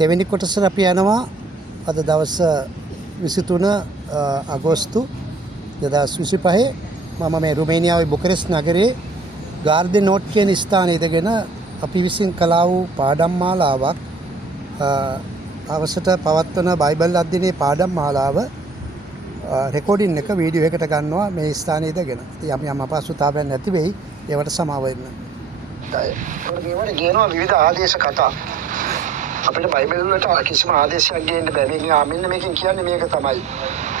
දෙවෙනි කොටසට අපි යනවා අද දවස් 23 අගෝස්තු 2025 මම මේ රුමේනියාවේ බුකරෙස්ට් නගරයේ ගාර්ඩන් නෝට් කියන ස්ථානයේ ඉඳගෙන අපි විසින් කළා වූ පාඩම් මාලාවක් අවසට පවත්වන බයිබල් අධ්‍යයනයේ පාඩම් මාලාව රෙකෝඩින් එක වීඩියෝ එකට ගන්නවා මේ ස්ථානයේ ඉඳගෙන. ඉතින් යම් අපහසුතාවයන් නැති වෙයි ඒවට සමාව වෙන්න. ඒකට කියනවා විවිධ ආදේශ කතා. අපිට බයිබල් වලට කිසිම ආදේශයක් ගේන්න බෑ. මේකෙන් මෙන්න මේකෙන් කියන්නේ මේක තමයි.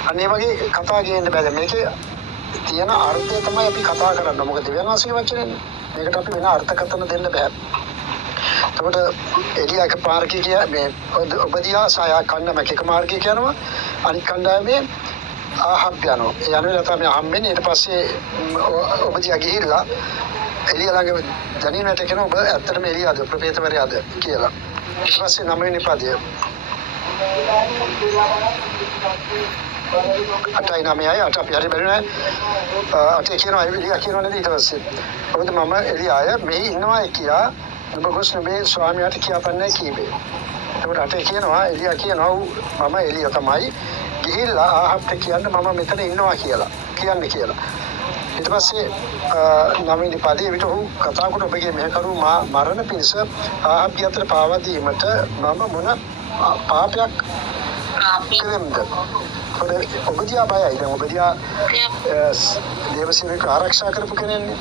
අන්න ඒ වගේ කතා ගේන්න බෑ. මේකේ තියෙන අර්ථය තමයි අපි කතා කරන්නේ. මොකද දෙවියන්වහන්සේගේ වචනේ. මේකට අපි වෙන අර්ථකථන දෙන්න බෑ. එතකොට එළිය එක පාරකේ කිය මේ ඔබදියා සාය කන්න මේක මාර්ගය කියනවා. අනිත් කණ්ඩායමේ ආහබ් යනවා. ඒ යනවා තමයි හම්බෙන්නේ. ඊට පස්සේ ඔබදියා ගිහිල්ලා එළිය ළඟ දැනීමට කියන ඔබ ඇත්තටම එළියද ප්‍රපේතවරයාද කියලා. ඊට පස්සේ 9 වෙනි පදය 8:9යි 8 අපි හරි බැරිනේ 8 කියනවා එළිය කියනවා නේද ඊට පස්සේ ඔබද මම එළියය මේ ඉන්නවා කියා ඔබ ගොස් නෙමේ ස්වාමියාට කියපන්නේ කීවේ. ඒකට 8 කියනවා එළිය කියනවා මම එළිය තමයි ගිහිල්ලා ආහබ්ට කියන්න මම මෙතන ඉන්නවා කියලා කියන්නේ කියලා. ඊට පස්සේ 9 වෙනි පදයේ විතර කතා කොට ඔබගේ මෙහෙකරු මරණ පිණිස ආහබ් යතර පාවා දීමට මම මොන පාපයක් කළෙම්ද? ඔබදියා බයයි. දැන් ඔබදියා දේවසේවක ආරක්ෂා කරපු කෙනෙක්නේ.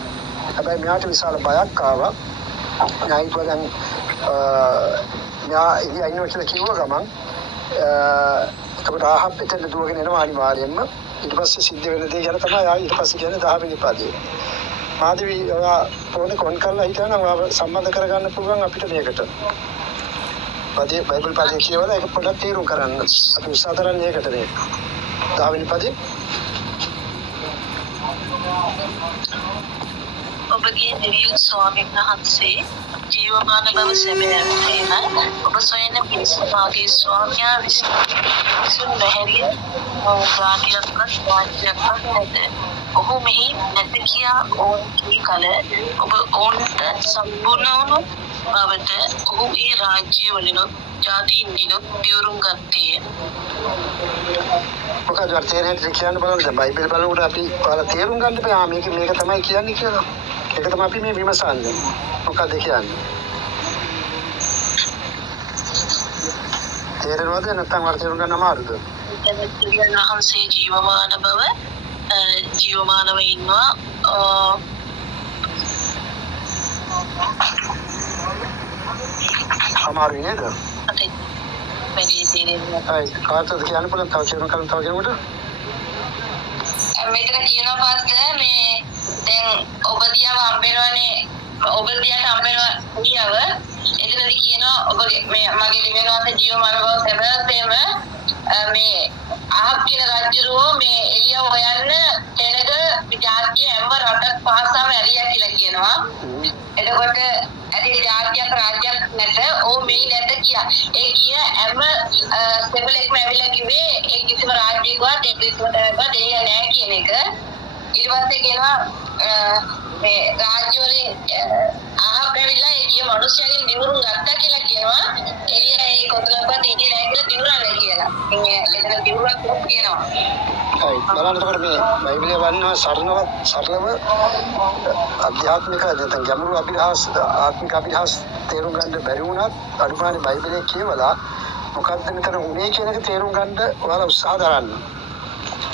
හැබැයි මෙයාට විශාල බයක් ආවා. ඥායික දැන් මෙයා ඉන්නේ කියලා කිව්ව ගමන් ඒකට ආහබ් පිටට දුවගෙන එනවා අනිවාර්යෙන්ම. ඊට පස්සේ සිද්ධ වෙන දේ ගැන තමයි ආයි ඊට පස්සේ කියන්නේ 10 වෙනි පදේ. මාදවි ඔයා ෆෝන් කොන් කරලා හිටවනම් ඔයාව සම්බන්ධ කරගන්න පුළුවන් අපිට මේකට. පදේ බයිබල් පදේ කියවලා ඒක පොඩ්ඩක් තීරු කරන්න. අපි උත්සාහ කරන්නේ ඒකට නේ. 10 වෙනි පදේ. ඔබගේ දෙවියන් ස්වාමීන් වහන්සේ ජීවමාන බව සැබෑවටම ඔබ සොයන පිරිසගේ ස්වාමියා විසින් බැහැරිය ජාතියක්වත් රාජ්‍යයක්වත් නැත. ඔහු මෙහි නැත කියා ඔවුන් කී කල ඔබ ඔවුන්ට සම්පූර්ණ වුණු බවට ඔහු ඒ රාජ්‍ය වලිනුත් ජාතීන්ගෙනුත් දියුරුම් ගත්තේය. මොකද වර්තමානයේ කියන්න බලන්න බයිබල් බලනකොට අපි ඔයාලා තේරුම් ගන්න බෑ මේක තමයි කියන්නේ කියලා. ඒක තමයි අපි මේ විමසන්නේ. මොකද කියන්නේ? තේරෙනවද නැත්නම් වර්තමාන ගන්න අමාරුද? දෙවියන් වහන්සේ ජීවමාන බව ජීවමානව ඉන්නවා. අමාරු නේද? වැඩි තේරෙන්නේ නැහැ. කාටද කියන්න පුළුවන් තව කෙනෙකුට? මෙතන කියනවා පාස්ටර් මේ දැන් ඔබදියාව හම්බෙනවනේ ඔබදියාට හම්බෙනවා කියව එතනදී කියනවා ඔබ මේ මගේ දිවෙනවාසේ ජීවමාන බව සැබෑවටම මේ ආහබ් කියන රජුරෝ මේ එළිය හොයන්න තැනක ජාතිය හැම රටක් පහසම ඇරියා කියලා කියනවා. එතකොට ඇයි ජාතියක් රාජ්‍යයක් නැත ඕ මේ නැත කියා. ඒ කිය හැම සෙබලෙක්ම ඇවිල්ලා කිව්වේ ඒ කිසිම රාජ්‍යයකවත් ඒ කිසිම තැනකවත් එළිය නැහැ කියන එක. ඊට පස්සේ කියනවා මේ රාජ්‍යවලින් ආහබ් ඇවිල්ලා ඒ කිය මිනිස්යාගෙන් දිනුරුම් ගත්තා කියලා කියනවා. එළිය ඒ කොතනකවත් ඉන්නේ නැහැ කියලා දිනුරන්නේ කියලා. ඉන්නේ එතන දිනුරක් කියනවා. බලන්න එතකොට මේ බයිබලයේ වන්නා සරලව අධ්‍යාත්මික නැත්නම් ගැඹුරු අභිරහස් ආත්මික අභිරහස් තේරුම් ගන්න බැරි වුණත් අනුමානේ බයිබලයේ කියවලා මොකක්ද මෙතන උනේ කියන එක තේරුම් ගන්න ඔයාලා උත්සාහ දරන්න.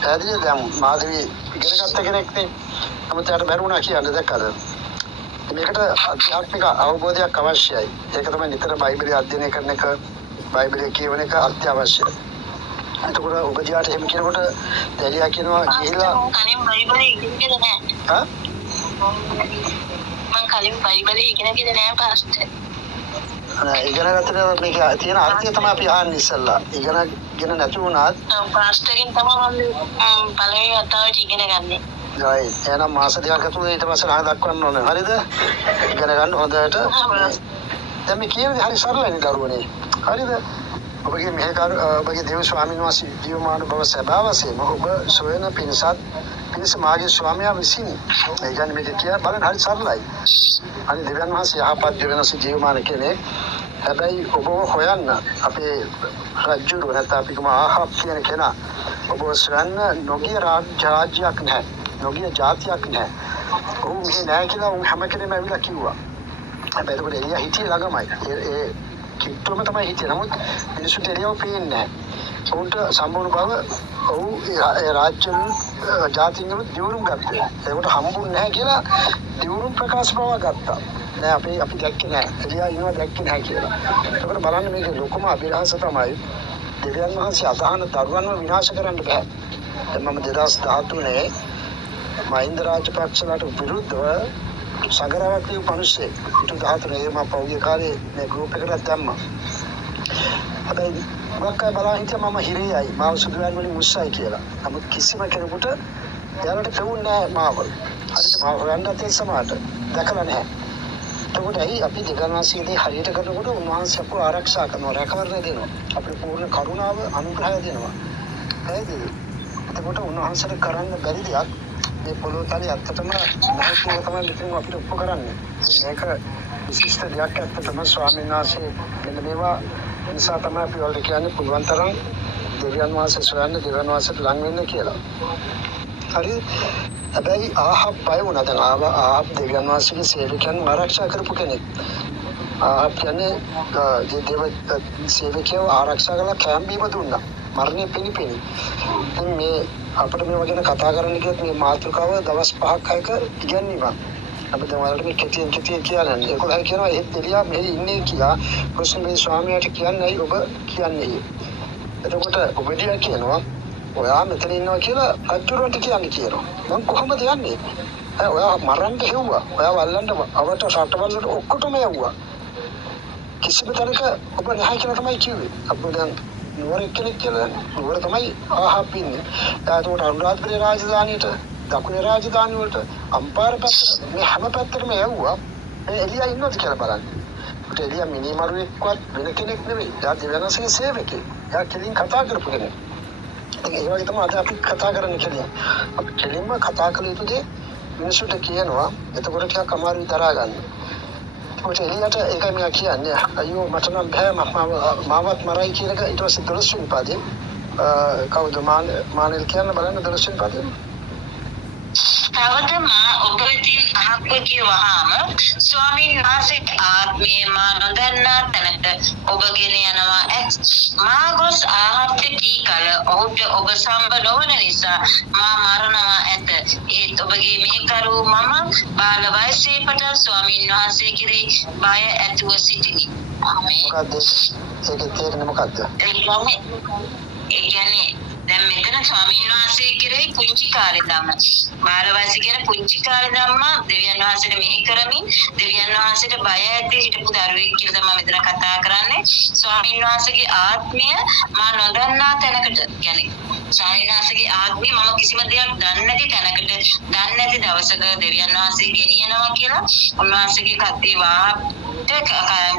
ඇයි දැන් මාධවි ඉගෙන ගත්ත කෙනෙක්නේ. නමුත් යාට බැරි වුණා කියන්නේ දැක්කද? මේකට අධ්‍යාත්මික අවබෝධයක් අවශ්‍යයි. ඒක තමයි නිතර බයිබලයේ අධ්‍යයනය කරන එක බයිබලයේ කියවන එක අත්‍යවශ්‍යයි. එතකොට ඔබදියාට එහෙම කියනකොට දෙලියා කියනවා ගිහිල්ලා කලින් බයිබලයේ ඉගෙනගෙන නැහැ. මම කලින් බයිබලයේ ඉගෙනගෙන නැහැ පාස්ටර්. ඉගෙන ගන්නකොට මේක තියෙන අර්ථය තමයි අපි අහන්නේ ඉස්සෙල්ලා. ඉගෙනගෙන නැති වුණත් පාස්ටර්ගෙන් තමයි මම පළවෙනි වතාවට ඉගෙන ගන්නේ. right. එහෙනම් මාස දෙකක් ඇතුළත ඊට පස්සේ රහ දක්වන්න ඕනේ. හරිද? ඉගෙන ගන්න හොඳට. දැන් මේ කියන්නේ හරි සරලයි දරුවනේ. හරිද? ඔබගේ මෙහෙකරු ඔබගේ දේව ස්වාමීන් වහන්සේ ජීවමාන බව සැබෑවසේම ඔබ සොයන පිණිස මාගේ ස්වාමියා විසින් ඒ කියන්නේ මේක කියන බලන්න හරි සරලයි. අනිත් දෙවියන් වහන්සේ යහපත් දෙවියන්වහන්සේ ජීවමාන කෙනෙක් හැබැයි ඔබ හොයන්න අපේ රජුරු නැත්නම් අපි කියමු ආහප් කියන කෙනා ඔබ සොයන්න නොගිය රාජ්‍යයක් නැහැ. නොගිය ජාතියක් නැහැ. ඔහු මේ නැහැ කියලා උන් හැම කෙනෙම ඇවිල්ලා කිව්වා. හැබැයි ඒක එළිය හිටියේ ළඟමයි. ඒ කිට්ටුවම තමයි හිටියේ. නමුත් මිනිස්සුන්ට එළියව පේන්නේ නැහැ. උන්ට සම්පූර්ණ බව ඔහු ඒ රාජ්‍ය ජාතින්ගම දියුණුම් ගත්තා. ඒකට හම්බුන්නේ නැහැ කියලා දියුණුම් ප්‍රකාශ බව ගත්තා. නෑ අපි දැක්කේ නෑ. එළියා ඉන්නවා දැක්කේ නැහැ කියලා. ඒකට බලන්න මේක ලොකුම අභිලාෂ තමයි දෙවියන් වහන්සේ අදහන දරුවන්ව විනාශ කරන්න බෑ. දැන් මම 2013 මහින්ද රාජපක්ෂලාට විරුද්ධව සංගරාවක් කියපු මිනිස්සේ ඊට 13 මම පෞද්ගලික කාලේ මේ ගෲප් එකට දැම්මා. හැබැයි මොකක් බලලා හිටියා මම හිරේයි මාව සුදුලන් වලින් මුස්සයි කියලා. නමුත් කිසිම කෙනෙකුට එයාලට පෙවුන්නේ නැහැ මාව. හරිද මාව හොයන්න තියෙන සමාට දැකලා නැහැ. එතකොට අපි දෙගණාසියේදී හරියට කරනකොට උන්වහන්සේ අපව ආරක්ෂා කරනවා රැකවරණය දෙනවා. අපිට පූර්ණ කරුණාව අනුග්‍රහය දෙනවා. හරිද? එතකොට උන්වහන්සේට කරන්න බැරි දෙයක් මේ පොළොව තලයේ ඇත්තටම නැතිව තමයි මෙතන අපිට ඔප්පු කරන්නේ. මේක විශිෂ්ට දෙයක් ඇත්තටම ස්වාමීන් වහන්සේ මෙන්න මේවා නිසා තමයි අපි වල කියන්නේ පුළුවන් තරම් දෙවියන් වහන්සේ සොයන්න දෙවියන් වහන්සේට ලං වෙන්න කියලා. හරි. හැබැයි ආහප් බය වුණා. දැන් ආහප් දෙවියන් වහන්සේගේ සේවකයන් ආරක්ෂා කරපු කෙනෙක්. ආහප් කියන්නේ දේව සේවකයෝ ආරක්ෂා කරලා කැම්බීම දුන්නා. මරණය පිණිපිණි. ඉතින් මේ අපිට මේව ගැන කතා කරන්න කියත් මේ මාතෘකාව දවස් 5ක් 6ක ඉගෙනීමක්. අපි දැන් වලට මේ කෙටියෙන් කියන්නේ. ඒකෝලයි කියනවා එහෙත් එළියා මෙහි ඉන්නේ කියලා කෘෂ්ණමේ ස්වාමීයාට කියන්නේ ඔබ කියන්නේ. එතකොට ඔබදියා කියනවා ඔයා මෙතන ඉන්නවා කියලා අජුරන්ට කියනවා. මම කොහොමද යන්නේ? ඔයා මරන්න හෙව්වා. ඔයා වල්ලන්න අවට රටවලට ඔක්කොටම යවුවා. කිසිම තැනක ඔබ නැහැ කියලා තමයි කිව්වේ. අපෝ දැන් නුවර කෙනෙක් කියලා නුවර තමයි ආහප් ඉන්නේ. ඒකට අනුරාධපුර රාජධානියට දකුණේ රාජධානිය වලට අම්පාර පැත්තට මේ හැම පැත්තටම යවුවා. ඒ එළියා ඉන්නවද කියලා බලන්න. ඒකට එළියා මිනිමරුවෙක්වත් වෙන කෙනෙක් නෙවෙයි. එයා දෙවියන්ගේ සේවකයෙක්. එයා කෙලින් කතා කරපු කෙනෙක්. ඒ වගේ තමයි අද අපි කතා කරන්න කෙලින්. අපි කෙලින්ම කතා කළ යුතු දේ මිනිස්සුන්ට කියනවා. එතකොට ටිකක් අමාරුයි දරා ගන්න. ඒකට එළියට ඒකයි මම කියන්නේ. අයියෝ මට නම් බෑ මාවත් මරයි කියන එක ඊට පස්සේ 12 වෙනි පාදේ කවුද මානෙල් කියන්න බලන්න 12 වෙනි පාදේ තවද මා ඔබ වෙතින් අහක්ව කියවහම ස්වාමීන් වහන්සේට ආත්මය මා නොදන්නා තැනට ඔබගෙන යනවා මා ගොස් ආහප්ට කී කල ඔහුට ඔබ සම්බ නොවන නිසා මා මරණවා ඇත. ඒත් ඔබගේ මේ කරු මම බාල වයසේ පටන් ස්වාමීන් වහන්සේ කෙරෙහි බය ඇතුව සිටිනි. මොකද්ද ඒකේ තේරෙන්නේ මොකද්ද? ඒ කියන්නේ දැන් මෙතන ස්වාමීන් වහන්සේ කෙරෙහි පුංචි කාලේ ධම්ම බාල වයසේ කියන පුංචි කාලේ ධම්ම දෙවියන් වහන්සේට මෙහි කරමින් දෙවියන් වහන්සේට බය ඇති හිටපු දරුවෙක් කියලා තමයි මෙතන කතා කරන්නේ. ස්වාමීන් වහන්සේගේ ආත්මය මා නොදන්නා තැනකට කියන්නේ ස්වාමීන් වහන්සේගේ ආත්මය මම කිසිම දෙයක් දන්නේ නැති තැනකට දන්නේ නැති දවසක දෙවියන් වහන්සේ ගෙනියනවා කියලා උන්වහන්සේගේ කත්තේ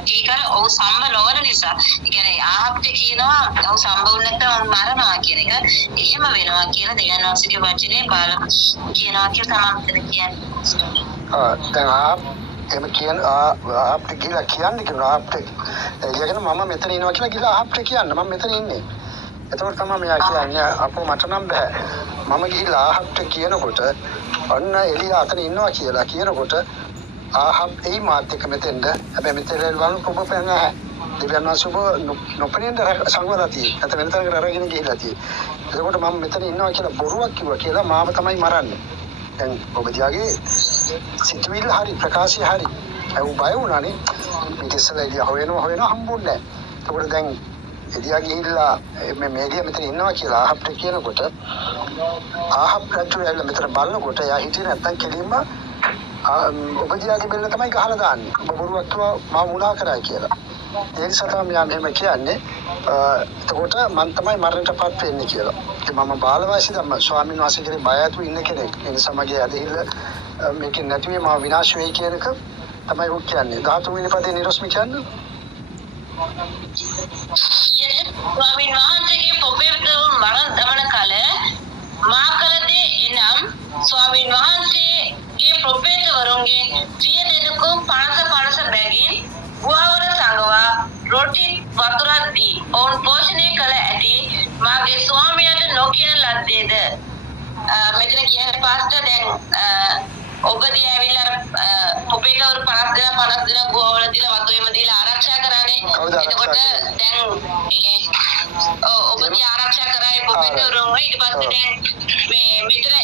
කීකර ඔහු සම්බ නොවන නිසා ඒ කියන්නේ ආහප්ට කියනවා ඔහු සම්බ වුණ නැත්නම් මරනවා කියන එක එහෙම වෙනවා කියලා දෙවියන් වහන්සේගේ වචනේ බාල කියනවා කියලා තමයි කියන්නේ. දැන් එම කියන ආප්ට කියලා කියන්නේ කියලා ආප්ට යගෙන මම මෙතන ඉනවා කියලා ආප්ට කියන්න මම මෙතන ඉන්නේ. එතකොට තමයි මෙයා කියන්නේ අපෝ මට නම් බෑ. මම ගිහිල්ලා ආහප්ට කියනකොට අන්න එළිය අතන ඉන්නවා කියලා කියනකොට ආහප් එයි මාත් එක්ක මෙතෙන්ද හැබැයි මෙතන වල ඔබ පෙන්නේ නැහැ. දෙවියන් වහන්සේ ඔබ නොපෙනෙන්න සංවරලා තියෙන්නේ. නැත්නම් වෙන තැනකට අරගෙන ගිහිල්ලා තියෙන්නේ. එතකොට මම මෙතන ඉන්නවා කියලා බොරුවක් කිව්වා කියලා මාව තමයි මරන්නේ. දැන් ඔබ දියාගේ සිතුවිල්ල හරි ප්‍රකාශය හරි ඒ බය වුණානේ මේක ඉස්සෙල්ලා එළිය හොයනවා හම්බුන්නේ නැහැ. එතකොට දැන් එළිය ගිහිල්ලා මේ මේලිය මෙතන ඉන්නවා කියලා ආහප්ට කියනකොට ආහප් රජුලා මෙතන බලනකොට එයා හිටියේ නැත්තම් කෙලින්ම ඔබ දියාගේ බෙල්ල තමයි ගහලා දාන්නේ. ඔබ බොරුවක් කිව්වා මම මුලා කරා කියලා. ඒ නිසා තමයි මම එහෙම කියන්නේ. එතකොට මම තමයි මරණයටපත් වෙන්නේ කියලා. ඉතින් මම බාලවාසී ධම්ම ස්වාමීන් වහන්සේ කෙරේ බය ඇතුව ඉන්න කෙනෙක්. ඒ නිසා මගේ ඇදහිල්ල මේකෙන් නැති වෙයි මම විනාශ වෙයි කියන එක තමයි ඔක් කියන්නේ. 13 වෙනි පදේ නිරොස්මි කියන්නේ. ස්වාමීන් වහන්සේගේ පොපෙව්ද මරණ දමන කල මා කල දේ එනම් ස්වාමීන් වහන්සේගේ ප්‍රොපේතවරුන්ගේ සිය දෙනෙකු 50 බැගින් ගුවවර සංගවා රොටි වතුරක් දී ඔවුන් පෝෂණය කළ ඇති මාගේ ස්වාමියාට නොකියන ලද්දේද මෙතන කියන්නේ පාස්ටර් දැන් ඔබදී ඇවිල්ලා ඔබේට වරු 50 දින 50 දින ගෝවල දීලා වතුරෙම දීලා ආරක්ෂා කරානේ එතකොට දැන් ඔබදී ආරක්ෂා කරායි ඔබේට වරුම ඊට පස්සේ දැන් මේ මෙතන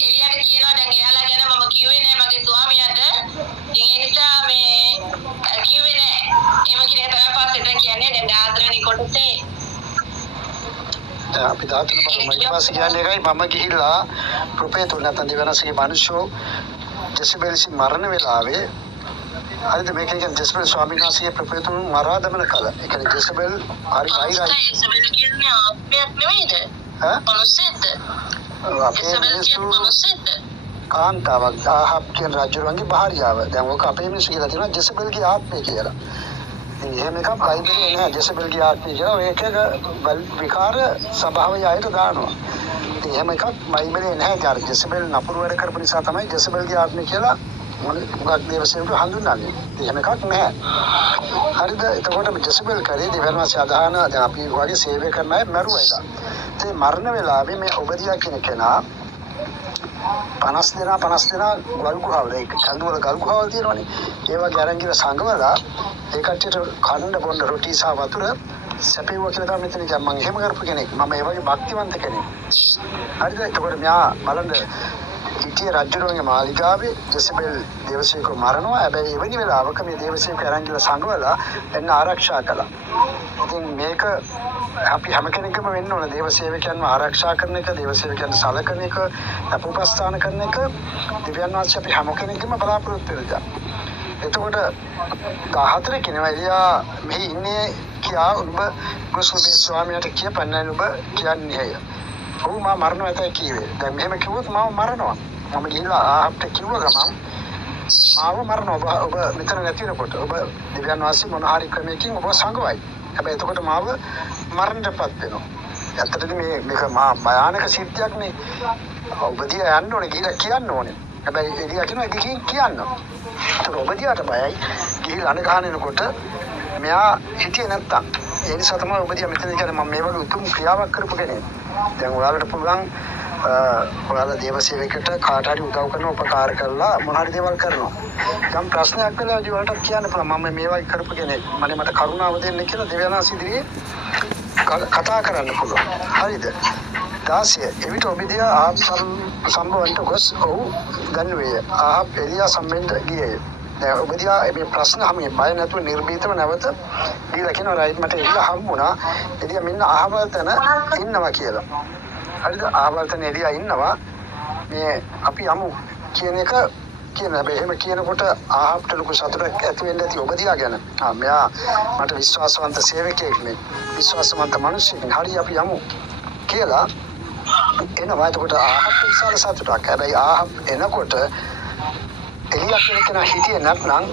එලියාට කියනවා දැන් එයාලා ගැන මම කිව්වේ නෑ මගේ ස්වාමියාට ඉතින් ඒ නිසා මේ කිව්වේ නෑ එහෙම කියන තරම් පස්සේ දැන් කියන්නේ දැන් ආදරණීය කොටසේ අපි දාතන බලමු ඊට පස්සේ කියන්නේ එකයි මම ගිහිල්ලා ප්‍රොපේතුල් නැත්නම් දෙවනස්ගේ මිනිස්සු ජෙසබෙල්සි මරණ වෙලාවේ හරිද මේක කියන්නේ ජෙසබෙල් ස්වාමීන් වහන්සේගේ ප්‍රොපේතුල් මරා දමන කල ඒ කියන්නේ ජෙසබෙල් හරි වෛරයි ජෙසබෙල් කියන්නේ ආත්මයක් නෙවෙයිද මනුස්සෙක්ද අපේ මිනිස්සු කාන්තාවක් ආහබ් කියන රජුගේ භාර්යාව දැන් ඔක අපේ මිනිස්සු කියලා තියෙනවා ජෙසබෙල්ගේ ආත්මය කියලා ඉතින් එහෙම එකක් බයිබලයේ නෑ ජෙසබෙල්ගේ ආත්මය කියලා ඒක විකාර ස්වභාවය ආයත දානවා ඉතින් එහෙම එකක් බයිබලයේ නෑ jar ජෙසබෙල් නපුරු වැඩ කරපු නිසා තමයි ජෙසබෙල්ගේ ආත්මය කියලා මොකක් දේවසේනට හඳුන්වන්නේ එහෙම එකක් නෑ හරිද එතකොට ජෙසබෙල් කරේ දෙවර්ණාසි අදහන දැන් අපි වගේ සේවය කරන අය මරුවා ඒක ඒ මරණ වෙලාවේ මේ ඔබදියා කියන කෙනා 50 දෙනා ගල් ගුහාවල ඒක කඳුවල ගල් ගුහාවල් තියෙනවනේ ඒවා ගෑරන් කියලා සංගවලා ඒ කට්ටියට කන්න බොන්න රොටි සහ වතුර සැපෙවුවා කියලා තමයි මෙතන කියන්නේ මම එහෙම කරපු කෙනෙක් මම ඒ වගේ භක්තිවන්ත කෙනෙක් හරිද එතකොට මෙයා බලන්න හිටිය රජුගේ මාලිගාවේ ජෙසබෙල් දේවසේකව මරනවා හැබැයි එවැනි වෙලාවක මේ දේවසේක අරන් කියලා සංගවලා එන්න ආරක්ෂා කළා ඉතින් මේක අපි හැම කෙනෙක්ම වෙන්න ඕන දේවසේවකයන්ව ආරක්ෂා කරන එක දේවසේවකයන් සලකන එක අපෝපස්ථාන කරන එක දිව්‍යන් වහන්සේ අපි හැම කෙනෙක්ම බලාපොරොත්තු වෙනවා එතකොට 14 කෙනා එළියා මෙහි ඉන්නේ කියා ඔබ ගොස්ලේ ස්වාමියාට කියපන්නේ ඔබ කියන්නේ ඔව් මා මරණ ඇතයි කිව්වේ දැන් මෙහෙම කිව්වොත් මාව මරනවා මම ගිහිල්ලා ආහප්ට කිව්ව ගමන් මාව මරනවා ඔබ මෙතන නැති වෙනකොට ඔබ දිව්‍යන් වහන්සේ මොන හරි ක්‍රමයකින් ඔබ සංගවයි හැබැයි එතකොට මාව මරණයටපත් වෙනවා ඇත්තටම මේක මා භයානක සිද්ධියක් නේ ඔබදී යන්න ඕනේ ගිහිල්ලා කියන්න ඕනේ හැබැයි එළියා කියනවා ගිහින් කියන්න ඒතර ඔබදියාට බයයි ගිහිල්ලා අනගහනනකොට මෙයා හිතියේ නැත්තම් ඒ නිසා තමයි ඔබදියා මෙතන කියන්නේ මම මේ වගේ උතුම් ක්‍රියාවක් කරපු කෙනෙක් දැන් ඔයාලට පුළුවන් ඔයාලා දේවසේවකයට කාට හරි උදව් කරන උපකාර කරලා මොන හරි දේවල් කරනවා. යම් ප්‍රශ්නයක් වෙලා ජීවිතයට කියන්න පුළුවන් මම මේ වගේ කරපු කෙනෙක්. මට කරුණාව දෙන්න කියලා දෙවියන්ස් ඉදිරියේ කතා කරන්න පුළුවන්. හරිද? 16 එවිට ඔබදියා ආප් සම්බවන්ට ගොස් ඔහු ගන්වේ. ආප් එලියා සම්බෙන්ද ගියේ. දැන් ඔබදියා මේ ප්‍රශ්න හැම බය නැතුව නිර්භීතව නැවත දීලා කියනවා රයිට් මට එළිය හම්බුණා. එළිය මෙන්න අහවල් තැන ඉන්නවා කියලා. හරිද? අහවල් තැන එළිය ඉන්නවා. මේ අපි යමු කියන එක කියන හැබැයි එහෙම කියනකොට ආහප්ට ලොකු සතුටක් ඇති වෙන්නේ නැති ඔබදියා ගැන. මෙයා මට විශ්වාසවන්ත සේවකයෙක් නේ. විශ්වාසවන්ත මිනිහෙක්. හරි අපි යමු කියලා එනවා. එතකොට ආහප්ට විශාල සතුටක්. හැබැයි ආහප් එනකොට එළියක් කෙනා හිටියේ නැත්නම්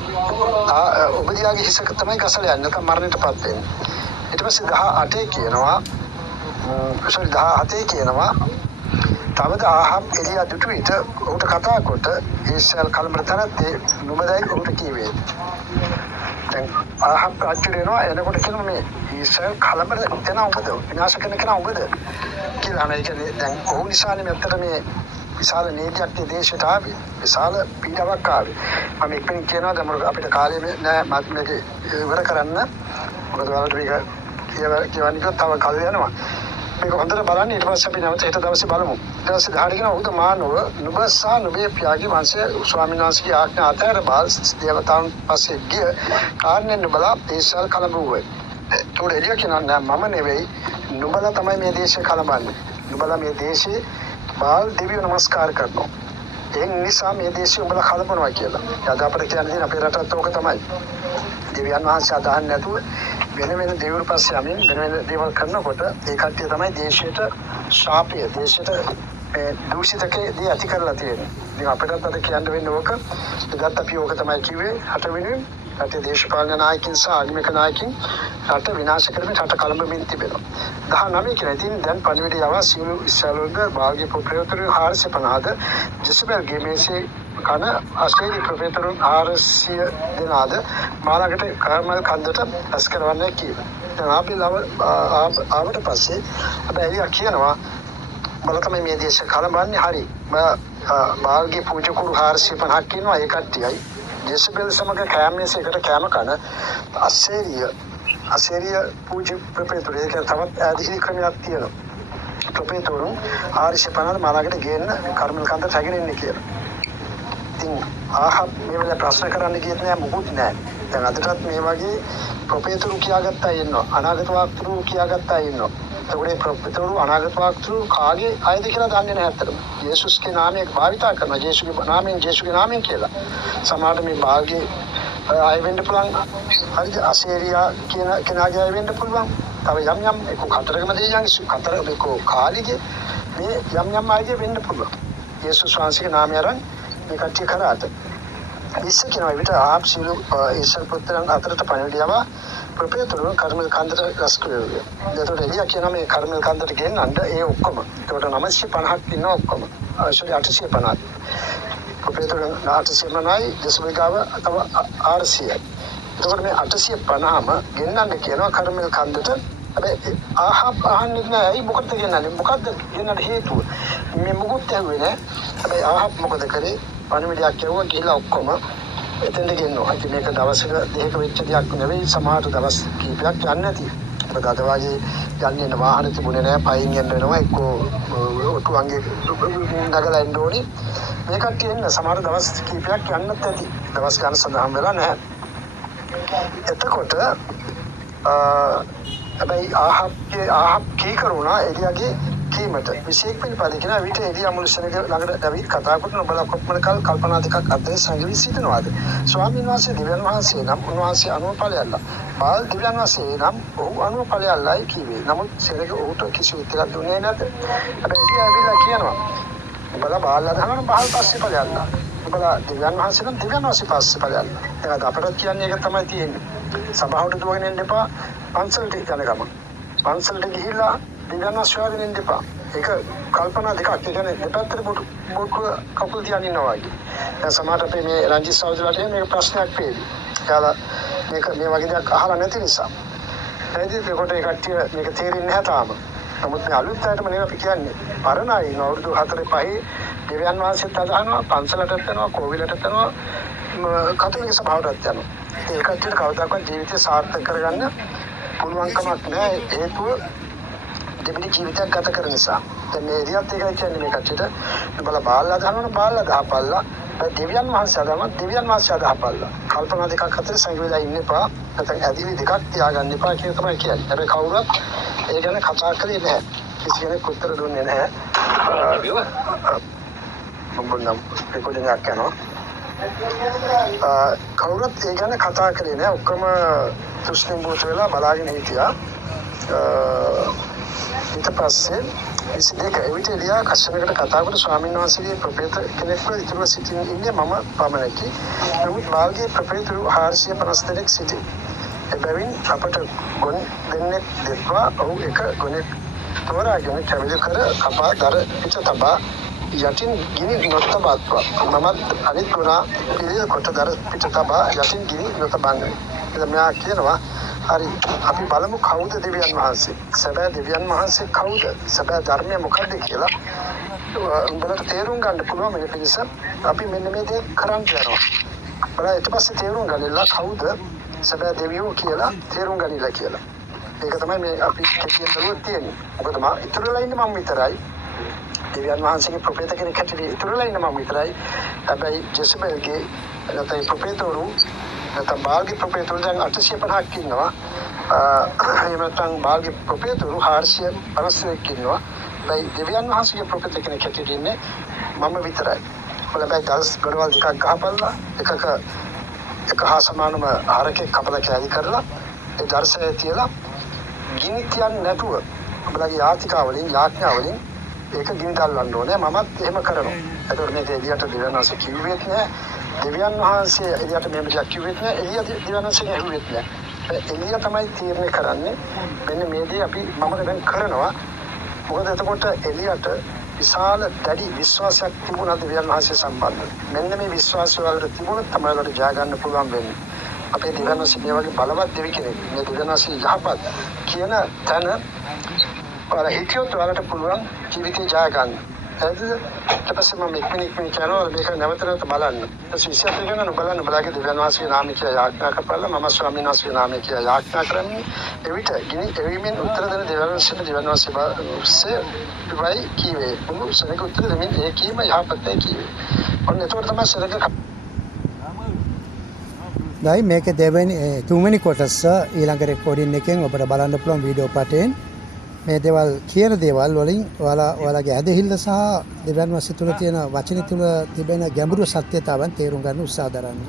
ඔබදියාගේ හිසක තමයි ගසලා යන්නේ. නැත්නම් මරණයටපත් වෙන්නේ. ඊට පස්සේ 18 කියනවා 17 කියනවා තවද ආහම් එළිය දුටු විට උට කතා කොට ඉස්රායල් කලබල තරත්තේ නුඹදයි උට කීවේ. දැන් ආහම් රාජ්‍යේනවා එනකොට කියනවා මේ ඉස්රායල් කලබල එන උඹද විනාශ කරන කෙනා උඹද කියලා. මේ කියන්නේ දැන් ඔහු නිසානේ මෙතන මේ විශාල නීතියක් දේශයට ආවේ. විශාල පීඩාවක් ආවේ. මම එක්කෙනෙක් කියනවා දැන් අපිට කාලේ නෑ මත් මේක ඉවර කරන්න. මොකද වලට මේක කියවන්නේ තව කල් යනවා. මේක හොඳට බලන්න ඊට පස්සේ අපි නැවත හෙට දවසේ බලමු. ඊට පස්සේ ධාරිකන උද මානව නුබසා නුබේ පියාගේ වංශය ස්වාමීන් වහන්සේගේ ආඥා අතර බාල් දේවතාවුන් පස්සේ ගිය කාරණේ නුබලා දේශල් කලඹුවේ. ඒතකොට එළිය කියනවා මම නෙවෙයි නුබලා තමයි මේ දේශය කලඹන්නේ. නුබලා මේ දේශේ බාල් දෙවියෝ නමස්කාර කරනවා. ඒ නිසා මේ දේශය උඹලා කලඹනවා කියලා. අද අපිට කියන්න තියෙන අපේ රටත් ඕක තමයි. දෙවියන් වහන්සේ අදහන් නැතුව වෙන වෙන දේවල් පස්සේ යමින් වෙන වෙන දේවල් කරනකොට ඒ කට්ටිය තමයි දේශයට ශාපය දේශයට දූෂිතකේ ඇති කරලා තියෙන්නේ. ඉතින් අපිටත් අද කියන්න වෙන්නේ ඕක. එදත් අපි ඕක තමයි කිව්වේ 8 වෙනින් රටේ දේශපාලන නායකින් සහ ආගමික නායකින් රට විනාශ කරමින් රට කලඹමින් තිබෙනවා. 19 කියලා ඉතින් දැන් පණිවිඩය යවා සියලු ඉස්රායල්ගේ භාග්‍ය ප්‍රයෝතරු 450ද ජෙසබෙල්ගේ මේසේ කන අශේරි ප්‍රොෆෙසරුන් 400 දෙනාද මාළකට කර්මල් කන්දට ඇස් කරවන්නේ කියලා. දැන් අපි ආවට පස්සේ අපි එළිය කියනවා බල තමයි මේ දේශ කලබන්නේ හරි. බාල්ගේ පූජකුරු 450ක් ඉන්නවා ඒ කට්ටියයි. ජෙසබෙල් සමග කෑමේසයකට කෑම කන අශේරිය පූජ්‍ය ප්‍රොෆෙසරු ඒක තවත් ඇදිලි ක්‍රමයක් තියෙනවා. ප්‍රොෆෙසරුන් 450 මාළකට ගේන්න කර්මල් කන්දට හැගෙනන්නේ කියලා. ඉතින් මේ වෙලාවේ ප්‍රශ්න කරන්න ගියෙත් නෑ මොකුත් නෑ. දැන් අදටත් මේ වගේ ප්‍රොෆෙසරු කියාගත්තා ඉන්නවා. අනාගත වාක්තරු කියාගත්තා ඉන්නවා. ඒගොල්ලේ ප්‍රොෆෙසරු අනාගත වාක්තරු කාගේ අයද කියලා දන්නේ නැහැ අතරම. යේසුස්ගේ නාමයෙන් භාවිතා කරනවා. ජේසුගේ නාමයෙන් කියලා. සමහරට මේ භාගයේ අය වෙන්න පුළුවන්. හරිද? අසේරියා කියන කෙනාගේ අය වෙන්න පුළුවන්. තව යම් එක්ක කතරගම දෙයියන්ගේ කතර එක්ක කාලිගේ මේ යම් අයගේ වෙන්න පුළුවන්. යේසුස් වහන්සේගේ නාමය අරන් මේ කට්ටිය කරාට ඉස්ස කියනවා විතර ආප් සිළු ඉස්සල් පුත්‍රයන් අතරට පණිවිඩයව ප්‍රොෆෙසරු කර්මල් කන්දට රැස් කළේ. ඒතකොට එළිය කියනවා මේ කර්මල් කන්දට ගෙන්නන්න ඒ ඔක්කොම. ඒකට 950ක් ඉන්නවා ඔක්කොම. 850ක්. ප්‍රොෆෙසරු 850යි ජෙසබෙල්ගාව තව 400යි. ඒකට මේ 850ම ගෙන්නන්න කියනවා කර්මල් කන්දට. හැබැයි අහන්නේ නැහැ. මොකද ගෙන්නන්නේ? මොකද්ද ගෙන්නන්න හේතුව? මේ මොකුත් ඇහුවේ නැහැ. හැබැයි මොකද කරේ? පණිවිඩයක් කියවුවා ගිහිල්ලා ඔක්කොම එතෙන්ට ගෙන්නවා. ඉතින් මේක දවසක දෙකක වෙච්ච දෙයක් නෙවෙයි. සමහර දවස් කීපයක් යන්නේ නැති. මොකද අද වාගේ යන්නේ වාහන තිබුණේ නැහැ. පයින් යන්න වෙනවා. එක්කෝ ඔටුවන්ගේ නගලා එන්න ඕනේ. මේ කට්ටිය එන්න සමහර දවස් කීපයක් යන්නත් ඇති. දවස් ගන්න සඳහන් වෙලා නැහැ. එතකොට හැබැයි ආහප් කී කරුණා එළියගේ කීමට විශේෂ පිළිපද කියන විට එළිය මුළුසෙනක ළඟට ඇවිත් කතා කරන බල කොප්මණ කල් කල්පනා දෙකක් අතර සංගවි සිටිනවාද ස්වාමීන් වහන්සේ දිව්‍යන් වහන්සේ නම් උන්වහන්සේ අනුපලයල්ලා බාල් දිව්‍යන් වහන්සේ නම් ඔහු අනුපලයල්ලායි කිව්වේ නමුත් සෙනග ඔහුට කිසි උත්තරයක් දුන්නේ නැත හැබැයි එළිය ඇවිල්ලා කියනවා බල බාල්ලා දහන බාල් පස්සේ පලයල්ලා බල දිව්‍යන් වහන්සේ නම් දිව්‍යන් වහන්සේ පස්සේ පලයල්ලා ඒක අපිට කියන්නේ ඒක තමයි තියෙන්නේ සභාවට දුවගෙන එන්න එපා පන්සලට යන ගම පන්සලට ගිහිල්ලා දිව්‍යන් වහන්සේ වෙන්න එපා ඒක කල්පනා දෙකක් ඒ කියන්නේ දෙපැත්තට මොකක් කකුල් තියන් ඉන්නවා වගේ දැන් සමහරට අපේ මේ රංජිත් සහෝදරයාට මේක ප්‍රශ්නයක් වේවි එයාලා මේ වගේ දෙයක් අහලා නැති නිසා ඒකත් ඒකට ඒ කට්ටිය මේක තේරෙන්නේ නැහැ තාම නමුත් මේ අලුත් අයටම නේ අපි කියන්නේ පරණ අය ඉන්න අවුරුදු 4-5 දිව්‍යන් වහන්සේත් අදහනවා පන්සලටත් යනවා කෝවිලටත් යනවා කතෝලික සභාවටත් යනවා ඒ කට්ටියට කවදාකවත් ජීවිතය සාර්ථක කරගන්න පුළුවන්කමක් නැහැ හේතුව දෙවිනි ජීවිතයක් ගත කරන නිසා දැන් මේ ඉරියත් එකයි කියන්නේ මේ කට්ටියට බල බාල්ලා දානවනේ බාල්ලා දාපල්ලා දෙවියන් වහන්සේ අදහපල්ලා කල්පනා දෙකක් අතර සංගවිලා ඉන්න එපා නැත්නම් ඇදිලි දෙකක් තියාගන්න එපා කියන තමයි කියන්නේ හැබැයි කවුරුත් ඒ ගැන කතා කරේ නැහැ කිසි කෙනෙක් උත්තර දුන්නේ නැහැ මම නම් රෙකෝඩින් එකක් කරනවා කවුරුත් ඒ ගැන කතා කරේ නැහැ ඔක්කොම තුෂ්ණිම් බෝත වෙලා බලාගෙන හිටියා ඊට පස්සේ 22 එවිට එළියා කස්සනකට කතා කරලා ස්වාමීන් වහන්සේගේ ප්‍රොෆෙසර් කෙනෙක්ව ඉතුරුව සිටින් ඉන්නේ මම පමණකි. නමුත් මාගේ ප්‍රොෆෙසරු 450 දෙනෙක් සිටි. එබැවින් අපට ගොන් දෙන්නෙක් දෙත්වා ඔහු එක ගොනෙක් තෝරාගෙන කැවිලි කර කපා දර පිට තබා යටින් ගිනි නොතබත්වා. මමත් අනිත් ගුණා පිළිල කොට දර පිට තබා යටින් ගිනි නොතබන්නේ. එතන මෙයා කියනවා හරි අපි බලමු කවුද දෙවියන් වහන්සේ සැබෑ දෙවියන් වහන්සේ කවුද සැබෑ ධර්මය මොකක්ද කියලා උඹලට තේරුම් ගන්න පුළුවන් මේ පිළිස අපි මෙන්න මේ දේ කරන්න යනවා බලන්න ඊට පස්සේ තේරුම් ගන්නilla කවුද සැබෑ දෙවියෝ කියලා තේරුම් ගන්නilla කියලා ඒක තමයි මේ අපි කියන දරුවෝ තියෙන්නේ මොකද මම ඉතුරුලා ඉන්නේ මම විතරයි දෙවියන් වහන්සේගේ ප්‍රොෆෙසර් කෙනෙක් හැටියට ඉතුරුලා ඉන්නේ මම විතරයි හැබැයි ජෙසබෙල්ගේ නැත්නම් ප්‍රොෆෙසරු නැත්නම් බාල්ගේ ප්‍රොෆෙසරු දැන් 850ක් ඉන්නවා එහෙම නැත්නම් බාල්ගේ ප්‍රොෆෙසරු 450ක් ඉන්නවා දැන් දෙවියන් වහන්සේගේ ප්‍රොෆෙසර් කෙනෙක් හැටියට ඉන්නේ මම විතරයි බලපෑ දවස් ගඩවල් දෙකක් ගහපල්ලා එක හා සමානම ආරකේ කපලා කැලි කරලා ඒ දර්ශනය තියලා ගිනි තියන්නේ නැතුව අපලගේ යාතිකාවලින් යාඥාවලින් ඒක ගිනි දැල්වන්න ඕනේ මමත් එහෙම කරනවා ඒතකොට මේක එළියට දෙවියන් වහන්සේ කිව්වෙත් නෑ දෙවියන් වහන්සේ එළියට මෙහෙම දෙයක් කිව්වෙත් නෑ එළියට දෙවියන් වහන්සේ ඇහුවෙත් නෑ එළිය තමයි තීරණය කරන්නේ මෙන්න මේ දේ අපි මම දැන් කරනවා මොකද එතකොට එළියට විශාල දැඩි විශ්වාසයක් තිබුණා දෙවියන් වහන්සේ සම්බන්ධව. මෙන්න මේ විශ්වාසය වලට තිබුණොත් තමයි වලට ජය ගන්න පුළුවන් වෙන්නේ. අපේ දෙවියන් වහන්සේ මේ වගේ බලවත් දෙවි කෙනෙක්. මේ දෙවියන් වහන්සේ යහපත් කියන තැන ඔයාලා හිතියොත් ඔයාලට පුළුවන් ජීවිතේ ජය ගන්න. හරිද? ඊට පස්සේ මම ඉක්මනින් කියනවා මේක නැවත නැවත බලන්න. ඊට පස්සේ 24 ගණන් බලන්න බලගේ දෙවියන් වහන්සේගේ නාමය කියලා යාඥා කරපළා මම ස්වාමීන් වහන්සේගේ නාමය කියලා යාඥා කරන්නේ. එවිට ගිනි එවිමින් උත්තර දෙන දෙවියන් වහන්සේ වයි කීවේ. උණු සෙනග උත්තර දෙමින් ඒ කීම යහපතයි කීවේ. ඔන්න ඒතකොට තමයි සෙනග දැන් මේකේ දෙවෙනි තුන්වෙනි කොටස ඊළඟ රෙකෝඩින් එකෙන් ඔබට බලන්න පුළුවන් වීඩියෝ පටයෙන් මේ දේවල් කියන දේවල් වලින් ඔයාලගේ ඇදහිල්ල සහ දෙවියන් වහන්සේ තුළ තියෙන වචන තුළ තිබෙන ගැඹුරු සත්‍යතාවන් තේරුම් ගන්න උත්සාහ දරන්න.